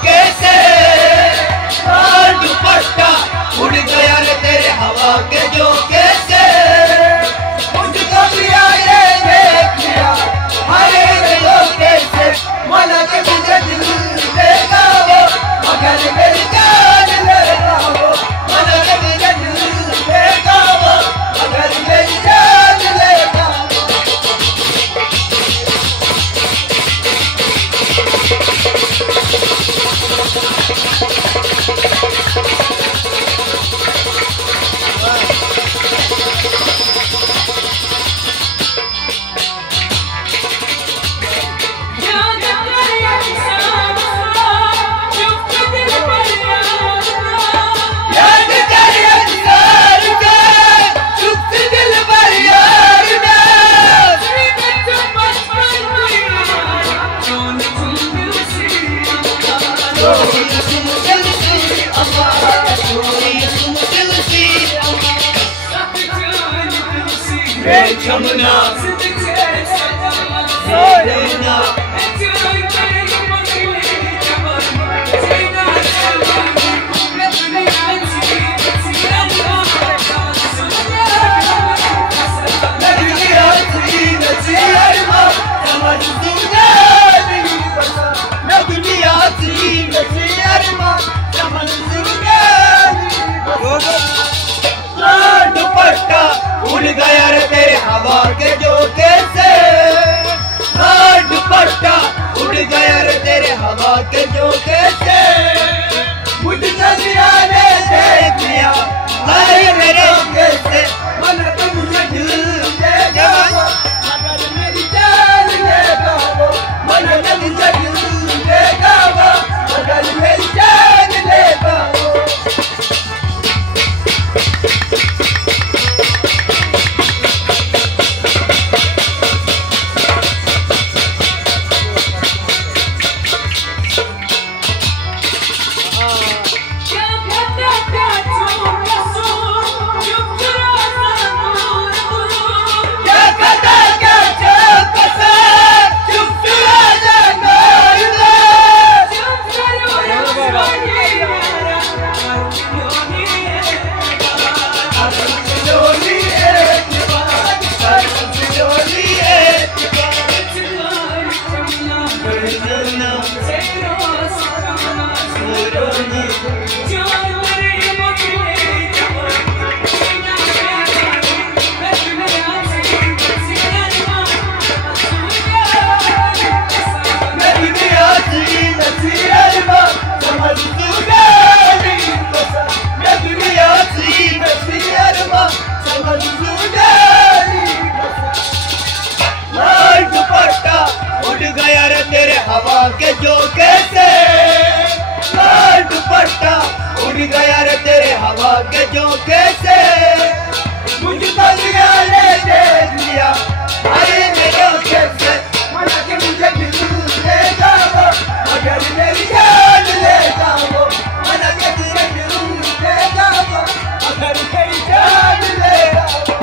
झोंके से लाल दुपट्टा उड़ गया रे तेरे हवा के झोंके से। मुझको भी आए देख लिया हरे झोंके से, माना के मुझे दिल देगा वो मगर मेरी जान लेगा वो, माना के मुझे दिल देगा वो मगर मेरी जान लेगा। Jamuna, दुपट्टा उड़ गया रे तेरे हवा के झोंके से, लाल दुपट्टा उड़ गया रे तेरे हवा के झोंके से। मुझको दिया ने देख लिया हरे मेरे झोंके से, मन तो मुझे दिल देगा मगर मेरी जान लेगा वो, मन तो मुझे दिल देगा वो मगर मेरी जान लेगा वो। लाल दुपट्टा उड़ गया रे तेरे हवा के झोंके से, लाल दुपट्टा उड़ गया रे तेरे हवा के झोंके से। मुझको दिया ने देख लिया हरे मेरे झोंके से, माना के मुझे दिल देगा वो मगर मेरी जान लेगा वो, माना के मुझे दिल देगा वो मगर मेरी जान लेगा वो।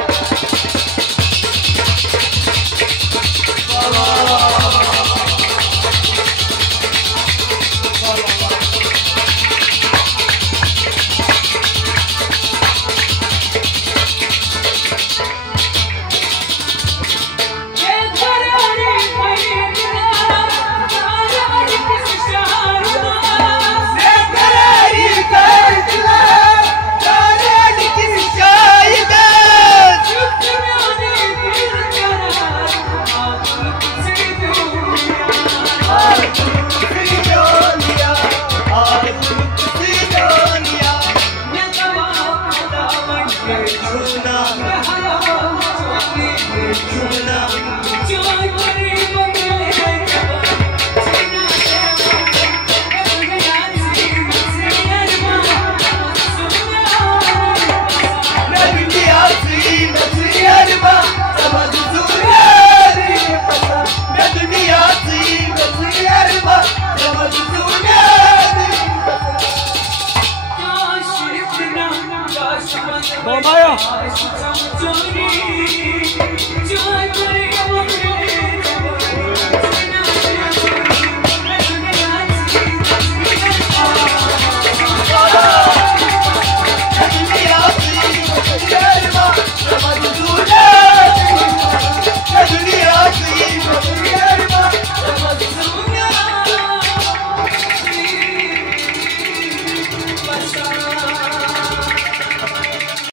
Bom, Maio!